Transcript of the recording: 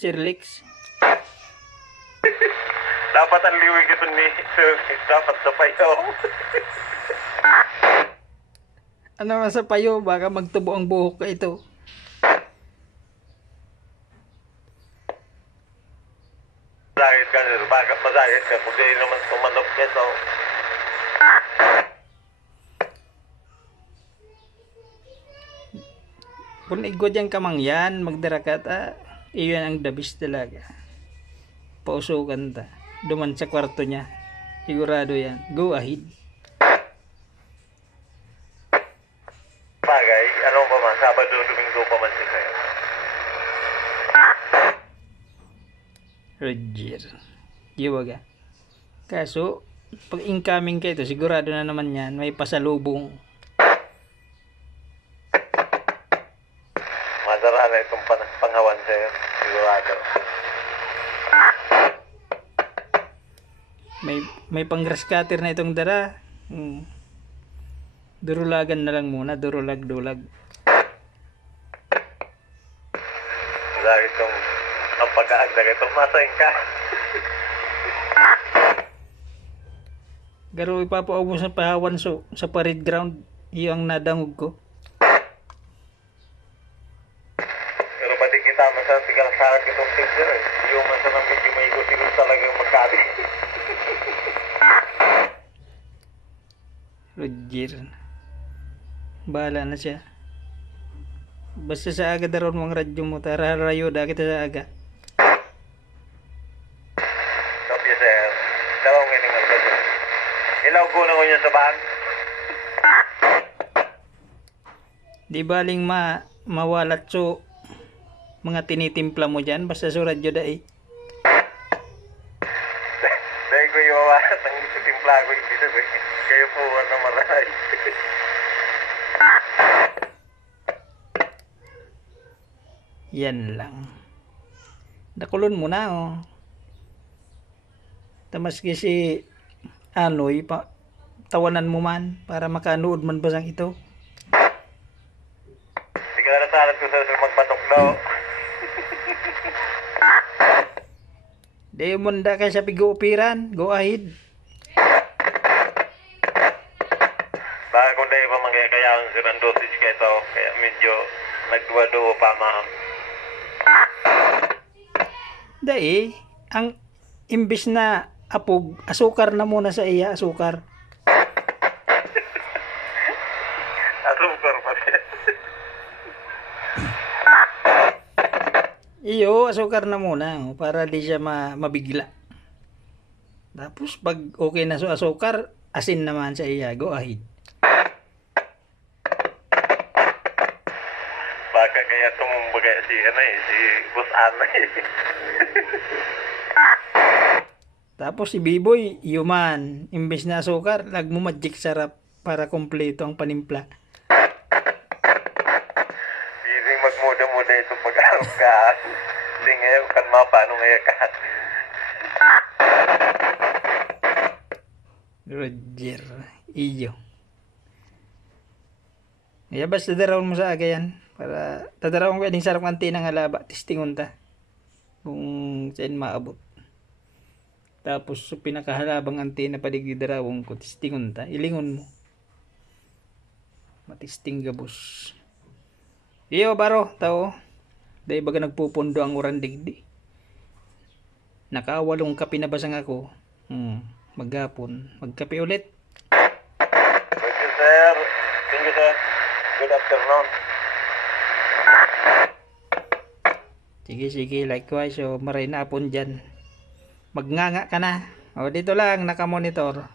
Sir Lex. Dapat ang liwig ito ni Sir. Dapat sa payo. Ano naman sa payo, baka magtubo ang buhok ka ito. Masakit ka, Sir. Bakit masakit ka? Kung di naman tumanap ka ito. Kung igwa dyan kamangyan, magdara ka ta, iyon ang dabis talaga. Pausukan ta. Duman sa kwarto niya. Sigurado yan. Go ahead. Bagay, ano pa man, Sabado, Domingo pa man sila. Roger. Iwaga. Kaso, pag incoming ka ito, sigurado na naman yan, may pasalubong. Madara na itong panghawan sa'yo. Sigurado. May pang-grass cutter na itong dara. Durulagan na lang muna, durulag-dulag. Dahil itong ang pag-aagdag itong masayin ka. Garo ipapaubos sa pahawan sa parade ground. Iyo ang nadangog ko. Pero pati kita sa tigalasarag itong picture eh. Yung man sa nang medyo may ikot-ikot talagang magkabi. Roger. Bahala na siya. Basta sa aga daron mong radyo mo. Tara rayo da kita sa aga. Sabi sir, dalawang ngayon nga sir. Ilaw ko na ko niya sa bahan. Di baling mawalat so mga tinitimpla mo dyan. Basta sa radyo da eh. Dahil ko yung mawalat ang timpla ko yung bisa ko. Kayo po na maray. Yan lang. Dakulon mo na oh. Tamaski si Anoy pa tawanan mo man para makanood man basang ito. Hindi ka na nasalat ko sa magbatok daw. Di mo nda kay sa pigo-upiran. Go ahead. Baka kung dahil pa mangyayakayaan sa ng dosage ka ito. Kaya medyo nagduwa-duwa pa ma'am. Dai, ang imbis na apog, asukar na muna sa iya, asukar. Asukar pa rin. Iyo, asukar na muna oh, para di siya mabigla. Tapos pag okay na sa asukar, asin naman sa iya. Go ahead. Baka kaya tumumbaga si Boss Ana eh. Tapos si Biboy, iyo man, imbis na asukar, lag mo magic sarap para kompleto ang panimpla. Hindi magmuda-muda ito pag-arap ka. Hindi ngayon kan mapano ngayon ka. Roger, iyo. Kaya basta darawon mo sa aga yan. Para tadarawon ko yung sarap ng tinang halaba. Testingon ta. Kung saan maabot. Tapos so, pinakahalabang antena paligdarawon ko. Testingon ta. Ilingon mo. Matisting gabos. Iyo baro. Tao. Dahil baga nagpupundo ang urang digdi. Nakawalong kape na basang ako. Maghapon. Magkape ulit. Thank you sir. Thank you sir. Good afternoon. Sige, likewise. So, maray na apon dyan. Magnganga ka na. O, dito lang, nakamonitor.